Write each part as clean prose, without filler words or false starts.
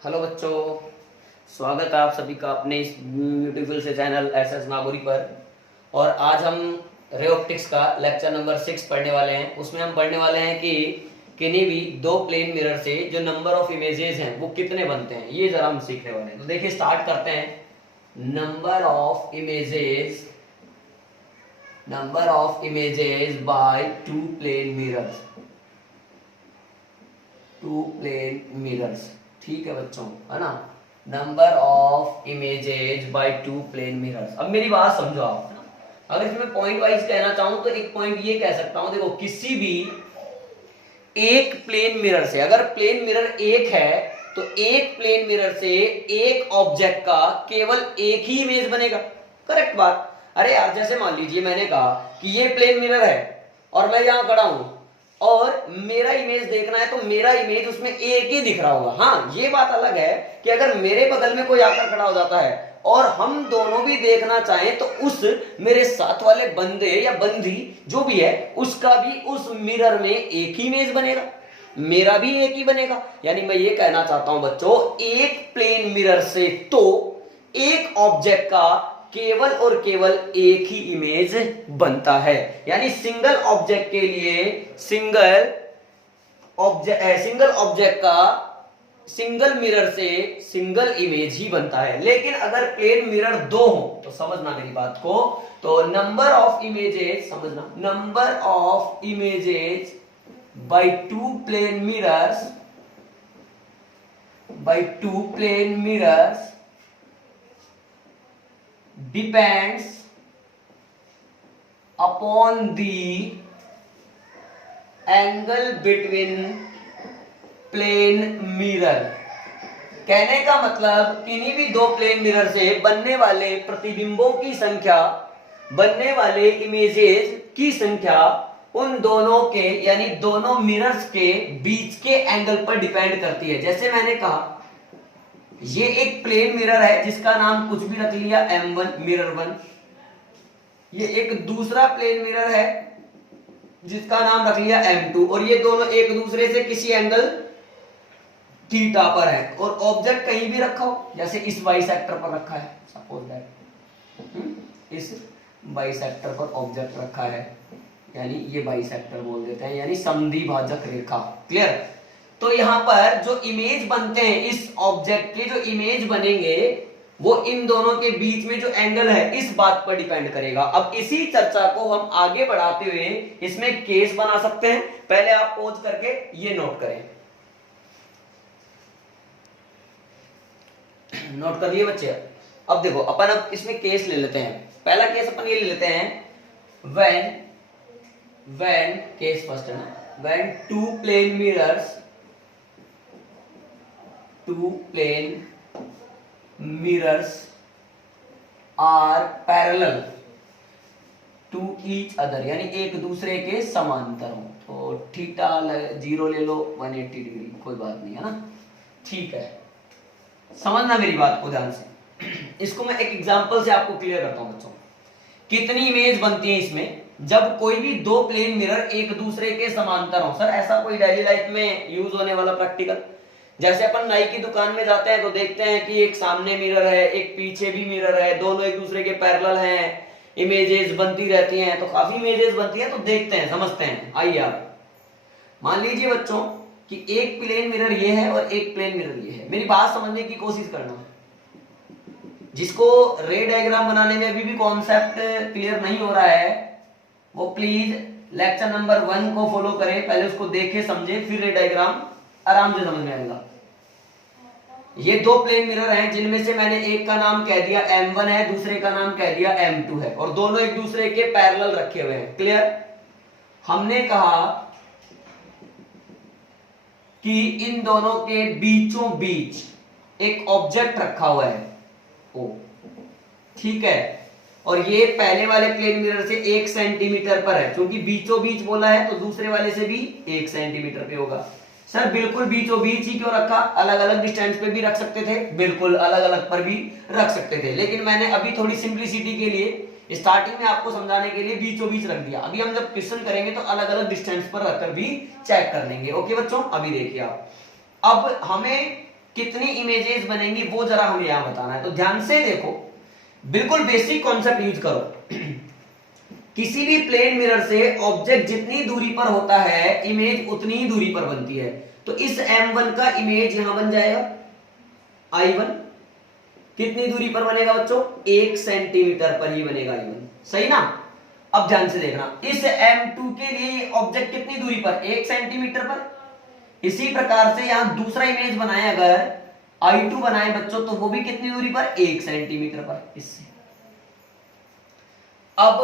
Hello बच्चों, स्वागत है आप सभी का अपने इस ब्यूटीफुल से चैनल एसएस नागौरी पर। और आज हम रे ऑप्टिक्स का लेक्चर नंबर 6 पढ़ने वाले हैं। उसमें हम पढ़ने वाले हैं कि किन्हीं भी दो प्लेन मिरर से जो नंबर ऑफ इमेजेस हैं वो कितने बनते हैं, ये जरा हम सीखने वाले हैं। तो देखिए स्टार्ट करते हैं। Number of images by two plane mirrors. ठीक है बच्चों, है ना। Number of images by two plane mirrors. अब मेरी बात समझो आप, है ना। अगर इसमें पॉइंट वाइज कहना चाहूं तो एक पॉइंट ये कह सकता हूं, देखो किसी भी एक प्लेन मिरर से, अगर प्लेन मिरर एक है तो एक प्लेन मिरर से एक ऑब्जेक्ट का केवल एक ही इमेज बनेगा। करेक्ट बात। अरे यार, जैसे मान लीजिए मैंने कहा कि ये प्लेन मिरर है और मैं यहां खड़ा हूं और मेरा इमेज देखना है तो मेरा इमेज उसमें एक ही दिख रहा होगा। हाँ, ये बात अलग है कि अगर मेरे बगल में कोई आकर खड़ा हो जाता है और हम दोनों भी देखना चाहें तो उस मेरे साथ वाले बंदे या बंदी जो भी है उसका भी उस मिरर में एक ही इमेज बनेगा, मेरा भी एक ही बनेगा। यानी मैं ये कहना चाहता हूं बच्चों, एक प्लेन मिरर से तो एक ऑब्जेक्ट का केवल और केवल एक ही इमेज बनता है। यानी सिंगल ऑब्जेक्ट के लिए सिंगल ऑब्जेक्ट का सिंगल मिरर से सिंगल इमेज ही बनता है। लेकिन अगर प्लेन मिरर दो हो तो समझना मेरी बात को, तो नंबर ऑफ इमेजेस, समझना, number of images by two plane mirrors depends upon the angle between plane mirror। कहने का मतलब किन्हीं भी दो प्लेन मिरर से बनने वाले प्रतिबिंबों की संख्या, बनने वाले इमेजेस की संख्या उन दोनों के यानी दोनों मिरर्स के बीच के एंगल पर डिपेंड करती है। जैसे मैंने कहा ये एक प्लेन मिरर है जिसका नाम कुछ भी रख लिया M1 मिरर 1। ये एक दूसरा प्लेन मिरर है जिसका नाम रख लिया M2 और ये दोनों एक दूसरे से किसी एंगल थीटा पर है। और ऑब्जेक्ट कहीं भी रखा हो, जैसे इस बाइसेक्टर पर रखा है, सपोज दैट इस बाइसेक्टर पर ऑब्जेक्ट रखा है, यानी ये बाइसेक्टर बोल देते हैं, यानी समद्विभाजक रेखा। क्लियर। तो यहां पर जो इमेज बनते हैं, इस ऑब्जेक्ट के जो इमेज बनेंगे वो इन दोनों के बीच में जो एंगल है इस बात पर डिपेंड करेगा। अब इसी चर्चा को हम आगे बढ़ाते हुए इसमें केस बना सकते हैं। पहले आप पॉज करके ये नोट करें। नोट कर लिए बच्चे। अब देखो अपन अब इसमें केस ले लेते हैं। पहला केस अपन ये ले लेते हैं, व्हेन केस फर्स्ट है ना, when two plane mirrors are parallel to each other, यानी एक दूसरे के समांतर हो। तो थीटा 0 ले लो, 180 डिग्री, कोई बात नहीं, है ना। ठीक है, समझना मेरी बात को ध्यान से। इसको मैं एक एग्जांपल से आपको क्लियर करता हूं बच्चों। कितनी इमेज बनती है इसमें जब कोई भी दो प्लेन मिरर एक दूसरे के समांतर हो। सर ऐसा कोई डेली लाइफ में यूज होने वाला प्रैक्टिकल, जैसे अपन नाई की दुकान में जाते हैं तो देखते हैं कि एक सामने मिरर है, एक पीछे भी मिरर है, दोनों एक दूसरे के पैरेलल हैं, इमेजेस बनती रहती हैं। तो काफी इमेजेस बनती हैं, तो देखते हैं, समझते हैं। आइए आप मान लीजिए बच्चों कि एक प्लेन मिरर ये है और एक प्लेन मिरर ये है। मेरी बात समझने की कोशिश करना। जिसको रे डायग्राम बनाने में अभी भी कॉन्सेप्ट क्लियर नहीं हो रहा है वो प्लीज लेक्चर नंबर 1 को फॉलो करें, पहले उसको देखे समझे, फिर रे डायग्राम आराम से समझ में आएगा। ये दो प्लेन मिरर हैं जिनमें से मैंने एक का नाम कह दिया M1 है, दूसरे का नाम कह दिया M2 है, और दोनों एक दूसरे के पैरेलल रखे हुए हैं। क्लियर। हमने कहा कि इन दोनों के बीचों बीच एक ऑब्जेक्ट रखा हुआ है O, ठीक है। और ये पहले वाले प्लेन मिरर से 1 सेंटीमीटर पर है, क्योंकि बीचों बीच बोला है तो दूसरे वाले से भी 1 सेंटीमीटर पे होगा। सर बिल्कुल बीचों बीच ही क्यों रखा? अलग अलग डिस्टेंस पे भी रख सकते थे, बिल्कुल अलग अलग पर भी रख सकते थे, लेकिन मैंने अभी थोड़ी सिंप्लिसिटी के लिए स्टार्टिंग में आपको समझाने के लिए बीचों बीच रख दिया। अभी हम जब क्वेश्चन करेंगे तो अलग अलग डिस्टेंस पर रखकर भी चेक कर लेंगे। ओके बच्चों, अभी देखिए आप, अब हमें कितनी इमेजेस बनेंगी वो जरा हमें यहां बताना है। तो ध्यान से देखो, बिल्कुल बेसिक कॉन्सेप्ट यूज करो। किसी भी प्लेन मिरर से ऑब्जेक्ट जितनी दूरी पर होता है, इमेज उतनी ही दूरी पर बनती है। तो इस M1 का इमेज यहां बन जाएगा I1। कितनी दूरी पर बनेगा बच्चों? 1 सेंटीमीटर पर ही बनेगा I1, सही ना। अब ध्यान से देखना, इस M2 के लिए ऑब्जेक्ट कितनी दूरी पर? 1 सेंटीमीटर पर। इसी प्रकार से यहां दूसरा इमेज बनाए अगर I2 बनाए बच्चों, तो वो भी कितनी दूरी पर? 1 सेंटीमीटर पर इससे। अब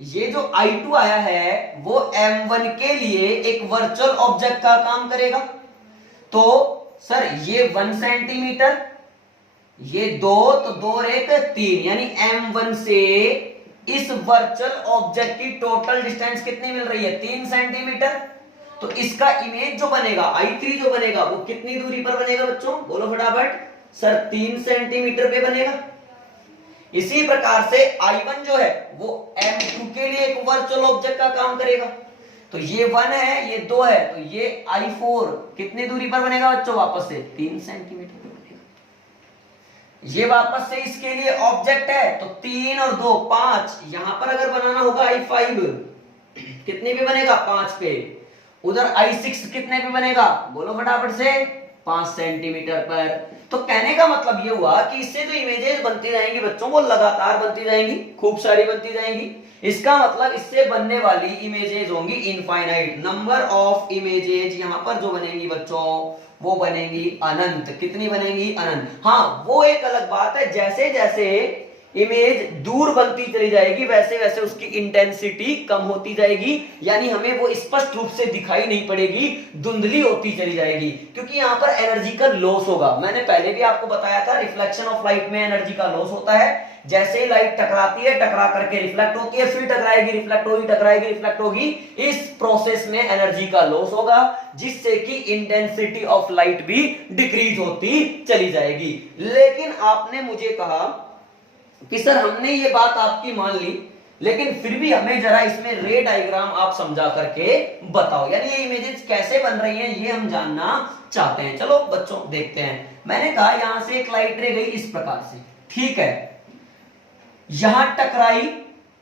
ये जो I2 आया है वो M1 के लिए एक वर्चुअल ऑब्जेक्ट का काम करेगा। तो सर ये 1 सेंटीमीटर, ये 2, तो 2 और 1 3, यानी M1 से इस वर्चुअल ऑब्जेक्ट की टोटल डिस्टेंस कितनी मिल रही है? 3 सेंटीमीटर। तो इसका इमेज जो बनेगा I3 जो बनेगा वो कितनी दूरी पर बनेगा बच्चों? बोलो फटाफट। सर 3 सेंटीमीटर पे बनेगा। इसी प्रकार से I1 जो है वो M2 के लिए एक वर्चुअल ऑब्जेक्ट का काम करेगा। तो ये 1 है, ये 2 है, तो ये I4 कितनी दूरी पर बनेगा बच्चों? वापस से 3 सेंटीमीटर पर बनेगा। ये वापस से इसके लिए ऑब्जेक्ट है, तो 3 और 2 5। यहां पर अगर बनाना होगा I5 कितने पे बनेगा? 5 पे। उधर I6 कितने पे बनेगा? बोलो फटाफट से। 5 सेंटीमीटर पर। तो कहने का मतलब ये हुआ कि इससे जो इमेजेस बनती जाएंगी बच्चों वो लगातार बनती जाएंगी, खूब सारी बनती जाएंगी। इसका मतलब इससे बनने वाली इमेजेस होंगी इनफाइनाइट। नंबर ऑफ इमेजेस यहां पर जो बनेंगी बच्चों वो बनेंगी अनंत। कितनी बनेंगी? अनंत। हाँ, वो एक अलग बात है, जैसे जैसे इमेज दूर बनती चली जाएगी वैसे वैसे उसकी इंटेंसिटी कम होती जाएगी, यानी हमें वो स्पष्ट रूप से दिखाई नहीं पड़ेगी, धुंधली होती चली जाएगी, क्योंकि यहां पर एनर्जी का लॉस होगा। मैंने पहले भी आपको बताया था रिफ्लेक्शन ऑफ लाइट में एनर्जी का लॉस होता है। जैसे ही लाइट टकराती है, टकरा करके रिफ्लेक्ट होती है, फिर टकराएगी, रिफ्लेक्ट होगी, टकराएगी, रिफ्लेक्ट होगी। इस प्रोसेस में एनर्जी का लॉस होगा, जिससे कि इंटेंसिटी ऑफ लाइट भी डिक्रीज होती चली जाएगी। लेकिन आपने मुझे कहा कि सर हमने ये बात आपकी मान ली, लेकिन फिर भी हमें जरा इसमें रे डायग्राम आप समझा करके बताओ, यानी ये इमेजेस कैसे बन रही हैं ये हम जानना चाहते हैं। चलो बच्चों देखते हैं। मैंने कहा यहां से एक लाइट रे गई इस प्रकार से, ठीक है, यहां टकराई,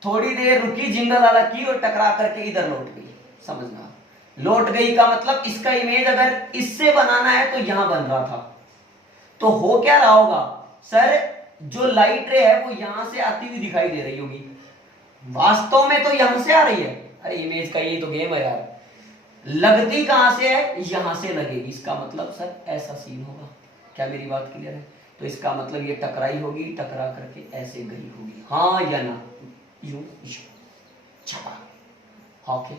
थोड़ी देर रुकी, जिंगल वाला की और टकरा करके इधर लौट गई। समझना, लौट गई का मतलब इसका इमेज अगर इससे बनाना है तो यहां बन रहा था, तो हो क्या रहा होगा सर, जो लाइट रे है वो यहां से आती हुई दिखाई दे रही होगी, वास्तव में तो यहां से आ रही है। अरे इमेज का ये तो गेम है यार, लगती कहां से है? यहां से लगेगी। इसका मतलब सर ऐसा सीन होगा। क्या मेरी बात क्लियर है? तो इसका मतलब ये टकराई होगी, टकरा करके ऐसे गई होगी, हाँ या ना? यू छपा, ओके,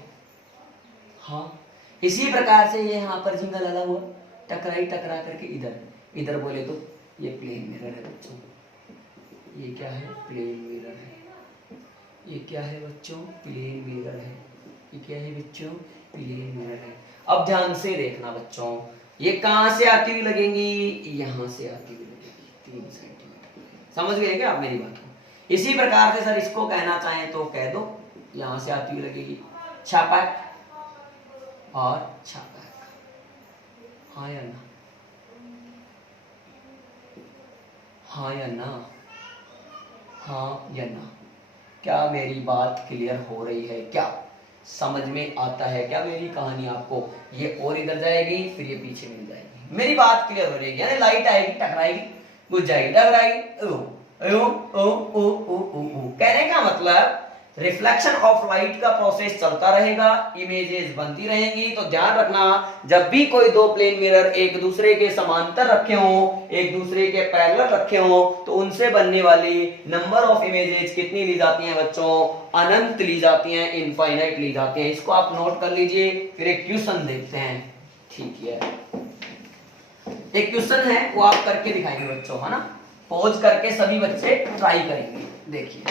हाँ। इसी प्रकार से ये यहां पर जिंगल लगा हुआ, टकराई, टकरा करके इधर, इधर बोले तो ये प्लेन मिरर है बच्चों। ये क्या है? प्लेन मिरर है। ये क्या है बच्चों? प्लेन मिरर है। ये क्या है बच्चों? प्लेन मिरर है। अब ध्यान से देखना बच्चों, ये कहां से आती हुई लगेंगी? यहां से आती हुई लगेगी 3 सेंटीमीटर। समझ गए क्या आप मेरी बात को? इसी प्रकार से सर इसको कहना चाहें तो कह दो, यहां से आती हुई लगेगी छापैक और छापैक, हाँ या ना? हाँ या ना? हाँ या ना? क्या मेरी बात क्लियर हो रही है? क्या समझ में आता है क्या मेरी कहानी आपको? ये और इधर जाएगी, फिर ये पीछे मिल जाएगी। मेरी बात क्लियर हो रही है? यानी लाइट आएगी, टकराएगी, बुझ जाएगी, टकराएगी, ओ ओ ओ ओ ओ ओ। कहने का मतलब रिफ्लेक्शन ऑफ लाइट का प्रोसेस चलता रहेगा, इमेजेस बनती रहेंगी। तो ध्यान रखना, जब भी कोई दो प्लेन मिरर एक दूसरे के समांतर रखे हों, एक दूसरे के पैरेलल रखे हों, तो उनसे बनने वाली नंबर ऑफ इमेजेस कितनी ली जाती हैं बच्चों? अनंत ली जाती हैं, इनफाइनाइट ली जाती हैं। इसको आप नोट कर लीजिए। फिर एक क्वेश्चन देखते हैं, ठीक है? एक क्वेश्चन है वो आप करके दिखाएंगे बच्चों, है ना? पॉज करके सभी बच्चे ट्राई करेंगे। देखिए,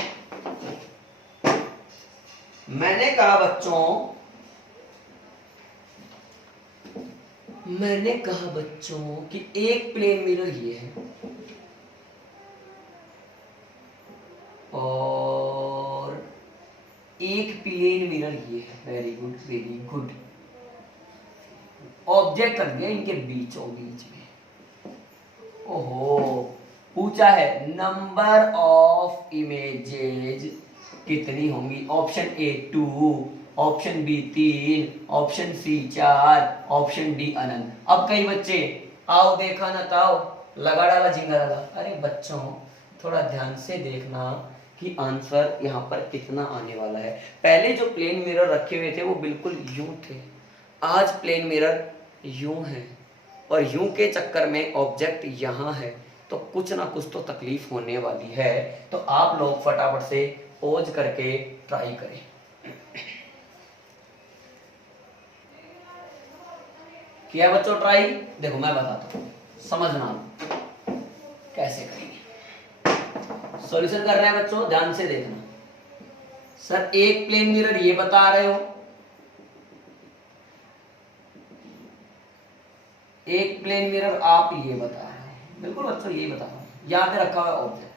मैंने कहा बच्चों कि एक प्लेन मिरर ये है और एक प्लेन मिरर ये है। Very good, very good. Object रख दिया इनके बीचों बीच में, ओहो, पूछा है नंबर ऑफ इमेजेज कितनी होंगी। Option A 2, option B 3, option C 4, option D अनंत। अब कई बच्चे आओ देखा ना ताओ, लगा डाला झिंगा डाला। अरे बच्चों थोड़ा ध्यान से देखना कि आंसर यहाँ पर कितना आने वाला है। पहले जो प्लेन मिरर रखे हुए थे वो बिल्कुल यूं थे, आज प्लेन मिरर यूं है और यूं के चक्कर में ऑब्जेक्ट यहाँ है, तो कुछ ना कुछ तो तकलीफ होने वाली है। तो आप लोग फटाफट से पॉज करके ट्राई करें। किया बच्चों ट्राई? देखो मैं बताता हूं, समझना कैसे करेंगे। सॉल्यूशन कर रहे हैं बच्चों, ध्यान से देखना। सर एक प्लेन मिरर ये बता रहे हो, एक प्लेन मिरर आप ये बता रहे हो। बिल्कुल बच्चों यही बता रहा हूं, यहां पे रखा हुआ है ऑब्जेक्ट।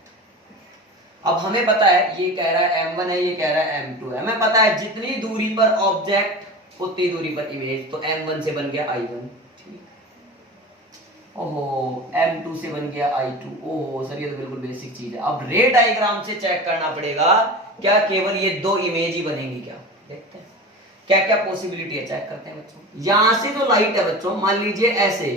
अब हमें पता है ये कह रहा है m1 है, ये कह रहा है m2 है। हमें पता है जितनी दूरी पर ऑब्जेक्ट उतनी दूरी पर इमेज, तो m1 से बन गया i1। ओहो, m2 से बन गया i2। ओहो सर ये तो बिल्कुल बेसिक चीज है। अब रे डायग्राम से चेक करना पड़ेगा क्या केवल ये दो इमेज ही बनेंगी क्या। देखते हैं क्या क्या पॉसिबिलिटी है, चेक करते हैं बच्चों। यहां से जो लाइट है बच्चों, मान लीजिए ऐसे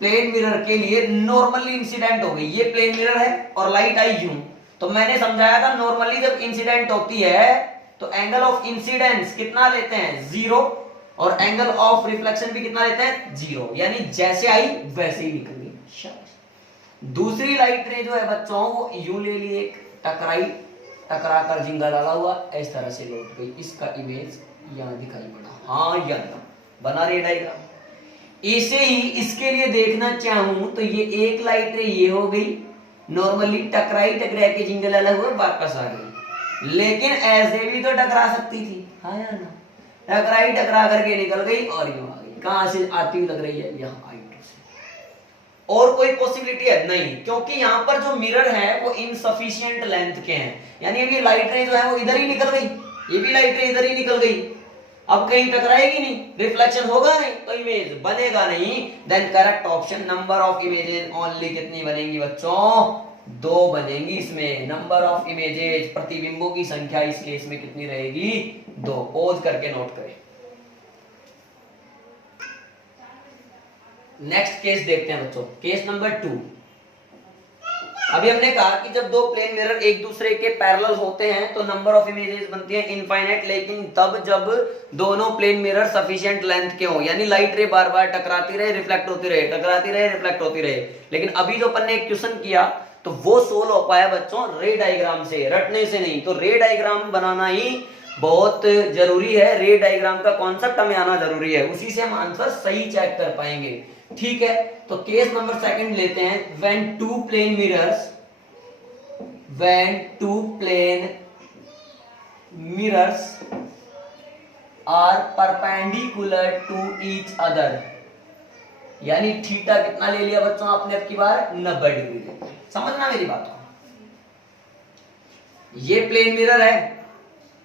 प्लेन मिरर के लिए नॉर्मली इंसिडेंट हो गई, ये प्लेन मिरर है और लाइट आई यूं। तो मैंने समझाया था नॉर्मली जब इंसिडेंट होती है तो एंगल ऑफ इंसिडेंस कितना लेते हैं, 0, और एंगल ऑफ रिफ्लेक्शन भी कितना लेते हैं, 0। यानी जैसे आई वैसे ही निकल गई। दूसरी लाइट रे जो है बच्चों वो यूं ले ली, एक टकराई, टकरा कर जिंगा डाला हुआ इस तरह से लौट गई। इसका इमेज यहां दिखाई पड़ा। हाँ यहां बना रे डायग्राम। इसे ही इसके लिए देखना चाहूं तो ये एक लाइट रे ये हो गई, नॉर्मली टकराई, टकरा के जिंगल डाला हुआ वापस आ गई। लेकिन ऐसे भी तो टकरा सकती थी, हाँ या ना, टकराई, टकरा करके निकल गई और यूं आ गई। कहां से आती हुई लग रही है, यहाँ i2 से। और कोई पॉसिबिलिटी है नहीं, क्योंकि यहाँ पर जो मिरर है वो इनसफिशिएंट लेंथ के हैं। यानी ये लाइट रे जो है वो इधर ही निकल गई, ये भी लाइट रे इधर ही निकल गई। अब कहीं टकराएगी नहीं, रिफ्लेक्शन होगा नहीं, तो इमेज बनेगा नहीं। Then correct option number of images only कितनी बनेंगी बच्चों, 2 बनेंगी। इसमें नंबर ऑफ इमेजेस, प्रतिबिंबों की संख्या इस केस में कितनी रहेगी, 2। पॉज करके नोट करें। नेक्स्ट केस देखते हैं बच्चों, केस नंबर 2। अभी हमने कहा कि जब दो प्लेन मिरर एक दूसरे के पैरेलल होते हैं तो नंबर ऑफ इमेजेस बनती है इनफाइनाइट, लेकिन तब जब दोनों प्लेन मिरर सफिशिएंट लेंथ के हो। यानी लाइट रे बार बार टकराती रहे, रिफ्लेक्ट होती रहे, टकराती रहे, रिफ्लेक्ट होती रहे। लेकिन अभी जो अपन ने एक क्वेश्चन किया तो वो सोल्व हो पाया बच्चों रे डायग्राम से, रटने से नहीं। तो रे डायग्राम बनाना ही बहुत जरूरी है, रे डायग्राम का कॉन्सेप्ट हमें आना जरूरी है, उसी से हम आंसर सही चेक कर पाएंगे। ठीक है, तो केस नंबर 2 लेते हैं। when two plane mirrors are perpendicular to each other, यानी थीटा कितना ले लिया बच्चों आपने अब की बार, 90 डिग्री। समझना मेरी बात को, ये प्लेन मिरर है,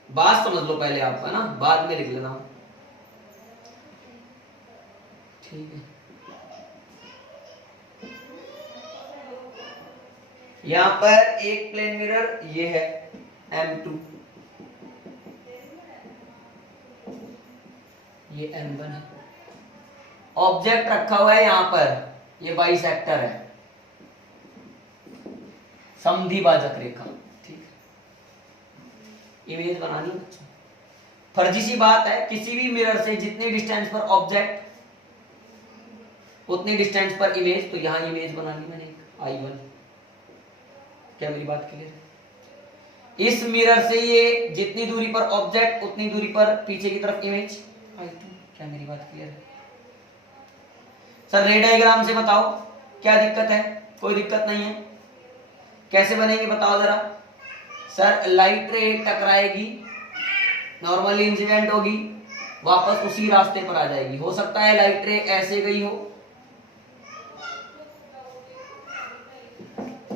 बात समझ लो पहले आपका ना, बाद में लिख लेना। ठीक है, यहां पर एक प्लेन मिरर ये है M2, ये M1 है। ऑब्जेक्ट रखा हुआ है यहां पर, ये बाइसेक्टर है, समद्विभाजक रेखा। ठीक, इमेज बनानी बच्चों। फर्जी सी बात है, किसी भी मिरर से जितने डिस्टेंस पर ऑब्जेक्ट उतने डिस्टेंस पर इमेज, तो यहां इमेज बनानी मैंने I1। क्या मेरी बात क्लियर है? इस मिरर से ये जितनी दूरी पर ऑब्जेक्ट उतनी दूरी पर पीछे की तरफ इमेज I2। क्या मेरी बात क्लियर है? सर रे डायग्राम से बताओ क्या दिक्कत है? कोई दिक्कत नहीं है। कैसे बनेंगे बताओ जरा। सर लाइट रे टकराएगी, नॉर्मली इंसिडेंट होगी, वापस उसी रास्ते पर आ जाएगी। हो सकता है लाइट रे ऐसे गई हो,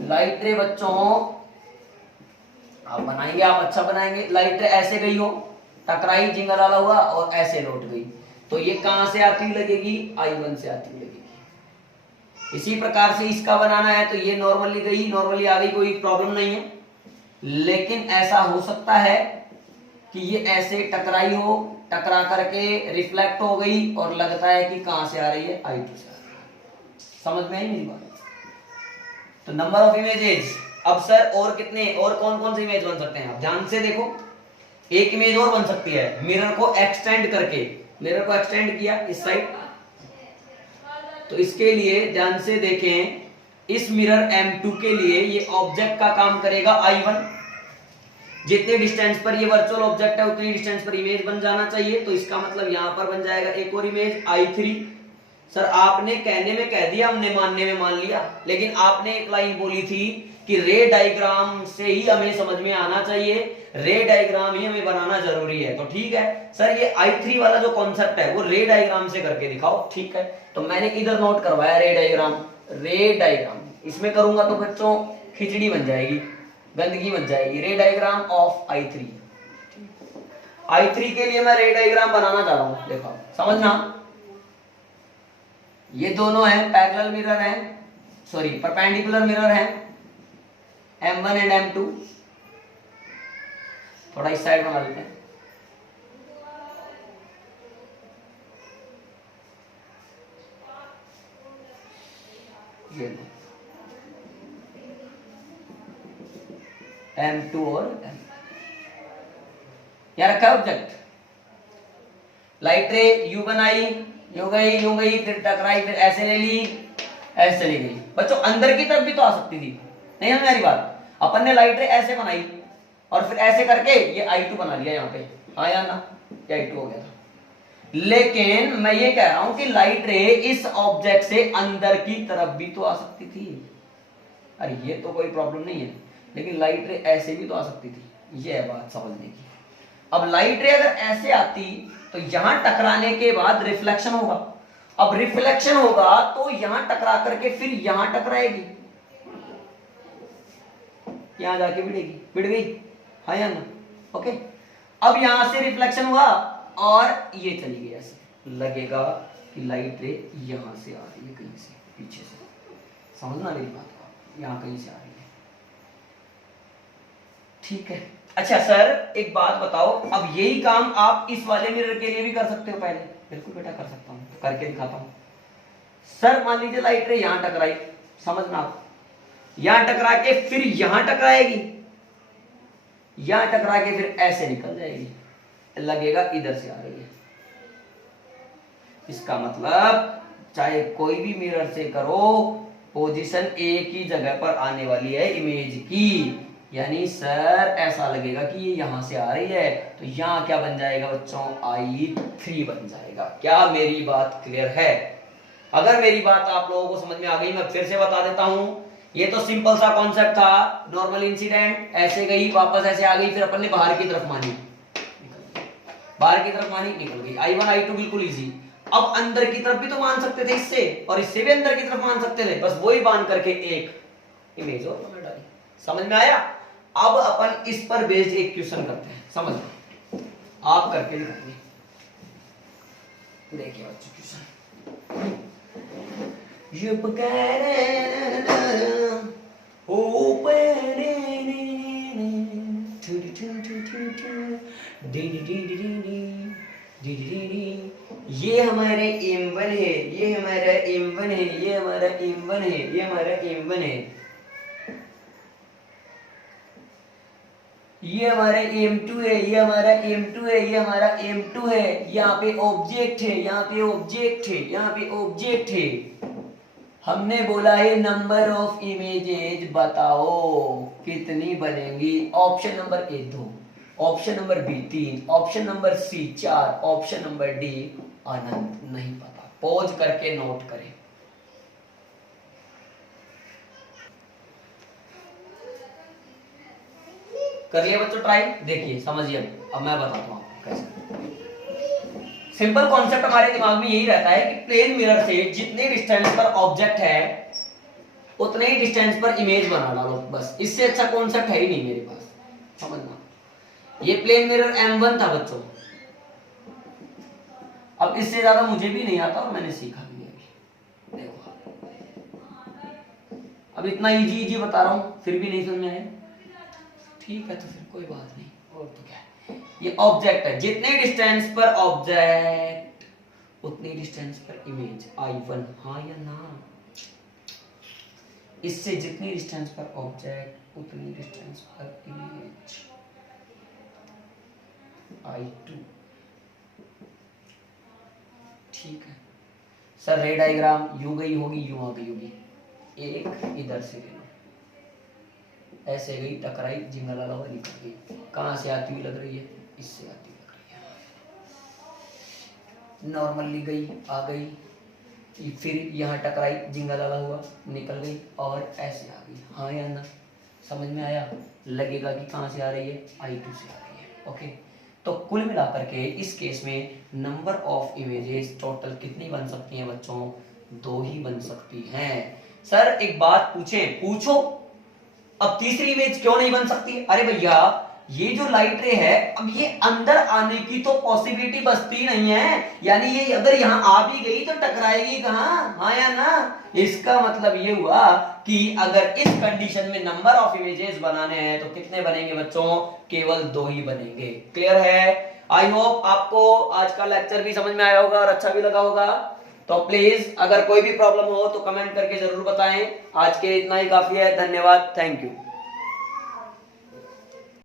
लाइट रे बच्चों आप बनाएंगे, आप अच्छा बनाएंगे। लाइट रे ऐसे गई हो, टकराई, जिंगा डाला हुआ और ऐसे लौट गई, तो ये कहां से आती हुई लगेगी, I1 से आती हुई लगेगी। इसी प्रकार से इसका बनाना है तो ये नॉर्मली आ गई, कोई प्रॉब्लम नहीं है। लेकिन ऐसा हो सकता है कि ये ऐसे टकराई हो, टकरा करके रिफ्लेक्ट हो गई और लगता है कि कहां से आ रही है, I2 से आ रही है। समझ में आई मेरी बात? तो नंबर ऑफ इमेजेस, अब सर और कितने, और कौन कौन से इमेज बन सकते हैं, आप ध्यान से देखो। एक इमेज और बन सकती है, मिरर को एक्सटेंड करके, मिरर को एक्सटेंड किया इस साइड, तो इसके लिए ध्यान से देखें, इस मिरर M2 के लिए ये ऑब्जेक्ट का काम करेगा I1, जितने डिस्टेंस पर ये वर्चुअल ऑब्जेक्ट है उतनी डिस्टेंस पर इमेज बन जाना चाहिए, तो इसका मतलब यहां पर बन जाएगा एक और इमेज I3। सर आपने कहने में कह दिया, हमने मानने में मान लिया, लेकिन आपने एक लाइन बोली थी कि रे डायग्राम से ही हमें समझ में आना चाहिए, रे डायग्राम ही हमें बनाना जरूरी है। तो ठीक है सर, ये I3 वाला जो कॉन्सेप्ट है वो रे डायग्राम से करके दिखाओ। ठीक है, तो मैंने इधर नोट करवाया रे डायग्राम, इसमें करूंगा तो बच्चों खिचड़ी बन जाएगी, गंदगी बन जाएगी। रे डायग्राम ऑफ I3 के लिए मैं रे डायग्राम बनाना चाह रहा हूं, देखो समझना। ये दोनों है पैरेलल मिरर है, सॉरी परपेंडिकुलर मिरर है, M1 एंड M2। थोड़ा इस साइड बना लेते हैं, ये M2 और M, यहां रखा है ऑब्जेक्ट, लाइट रे यू बनाई, यूं गई फिर टकराई, फिर ऐसे ले ली, ऐसे चली गई। बच्चों अंदर की तरफ भी तो आ सकती थी, नहीं है मेरी बात? अपन ने लाइट रे ऐसे बनाई और फिर ऐसे करके ये I2 बना लिया यहाँ पे, हाँ या ना, ये I2 हो गया था। लेकिन मैं ये कह रहा हूं कि लाइट रे इस ऑब्जेक्ट से अंदर की तरफ भी तो आ सकती थी। अरे ये तो कोई प्रॉब्लम नहीं है, लेकिन लाइट रे ऐसे भी तो आ सकती थी, ये है बात समझने की। अब लाइट रे अगर ऐसे आती तो यहां टकराने के बाद रिफ्लेक्शन होगा, अब रिफ्लेक्शन होगा तो यहां टकरा करके फिर यहां टकराएगी, यहां जाके भिड़ गई, हाँ या ना? ओके, अब यहां से रिफ्लेक्शन हुआ और ये चली गई, ऐसे लगेगा कि लाइट रे यहां से आ रही है, कहीं से पीछे से, समझना मेरी बात को, यहां कहीं से आ रही है। ठीक है, अच्छा सर एक बात बताओ, अब यही काम आप इस वाले मिरर के लिए भी कर सकते हो पहले? बिल्कुल बेटा कर सकता हूं, करके दिखाता हूं। सर मान लीजिए लाइट रे यहां टकराई, समझना आप, यहां टकरा के फिर यहां टकराएगी, यहां टकरा के फिर ऐसे निकल जाएगी, लगेगा इधर से आ रही है। इसका मतलब चाहे कोई भी मिरर से करो, पोजीशन एक ही जगह पर आने वाली है इमेज की, यानी सर ऐसा लगेगा कि ये यहां से आ रही है, तो यहां क्या बन जाएगा बच्चों, I3 बन जाएगा। क्या मेरी बात क्लियर है? अगर मेरी बात आप लोगों को समझ में आ गई, मैं फिर से बता देता हूं, ये तो सिंपल सा कॉन्सेप्ट था, नॉर्मल इंसिडेंट, ऐसे गई वापस ऐसे आ गई, फिर अपन ने बाहर की तरफ मानी, बाहर की तरफ मानी, निकल गई। I1 I2 बिल्कुल इजी। अब अंदर की तरफ भी तो मान सकते थे इससे, और इससे भी अंदर की तरफ मान सकते थे, बस वही बांध करके एक इमेज और बना डाली। समझ में आया? अब अपन इस पर बेस्ड एक क्वेश्चन करते हैं, समझ आप करके दिखाएंगे। देखिए बच्चों क्वेश्चन, ये हमारे M1 है, ये हमारा M1 है, ये हमारा M1 है, ये हमारा M1 है, ये हमारा M2 है, ये हमारा M2 है, ये हमारा M2 है, यहाँ पे ऑब्जेक्ट है, यहाँ पे ऑब्जेक्ट है, यहाँ पे ऑब्जेक्ट है। हमने बोला है नंबर ऑफ इमेजेस बताओ कितनी बनेंगी। Option number A 2, option number B 3, option number C 4, option number D अनंत नहीं पता। पॉज करके नोट करें। कर लिया बच्चों ट्राई? देखिए समझिए, अब मैं बताता हूं आपको कैसे। सिंपल कॉन्सेप्ट हमारे दिमाग में यही रहता है कि प्लेन मिरर से जितने डिस्टेंस पर ऑब्जेक्ट है उतने ही डिस्टेंस पर इमेज बना डालो, बस। इससे अच्छा कॉन्सेप्ट है ही नहीं मेरे पास, समझना। ये प्लेन मिरर M1 था बच्चों, अब इससे ज्यादा मुझे भी नहीं आता और मैंने सीखा भी नहीं। देखो अब इतना इजी इजी बता रहा हूं फिर भी नहीं समझ में आया, ठीक है तो फिर कोई बात नहीं, और तो क्या है, ये ऑब्जेक्ट है, जितने डिस्टेंस पर ऑब्जेक्ट उतनी डिस्टेंस पर इमेज I1, हाँ या ना, इससे जितनी डिस्टेंस पर ऑब्जेक्ट उतनी डिस्टेंस पर इमेज I2, ठीक है सर। रे डायग्राम यूं गई होगी, यूं आ गई होगी, एक इधर से ले लो, ऐसे गई टकराई, जिंगला हुआ निकल गई, कहां से आती हुई लग रही है, इससे आती हुई लग रही है, नॉर्मली गई आ गई, फिर यहाँ टकराई, जिंगला हुआ निकल गई और ऐसे आ गई, हाँ या ना, समझ में आया। लगेगा कि कहां से आ रही है, I2 से आ रही है। ओके, तो कुल मिलाकर के इस केस में नंबर ऑफ इमेजेस टोटल कितनी बन सकती हैं बच्चों, 2 ही बन सकती हैं। सर एक बात पूछो, अब तीसरी इमेज क्यों नहीं बन सकती? अरे भैया ये जो लाइट रे है, अब ये अंदर आने की तो पॉसिबिलिटी बचती नहीं है, यानी ये अगर यहाँ आ भी गई तो टकराएगी कहाँ, हाँ या ना। इसका मतलब ये हुआ कि अगर इस कंडीशन में नंबर ऑफ इमेजेस बनाने हैं तो कितने बनेंगे बच्चों, केवल 2 ही बनेंगे। क्लियर है? आई होप आपको आज का लेक्चर भी समझ में आया होगा और अच्छा भी लगा होगा। तो प्लीज अगर कोई भी प्रॉब्लम हो तो कमेंट करके जरूर बताएं। आज के इतना ही काफी है, धन्यवाद, थैंक यू।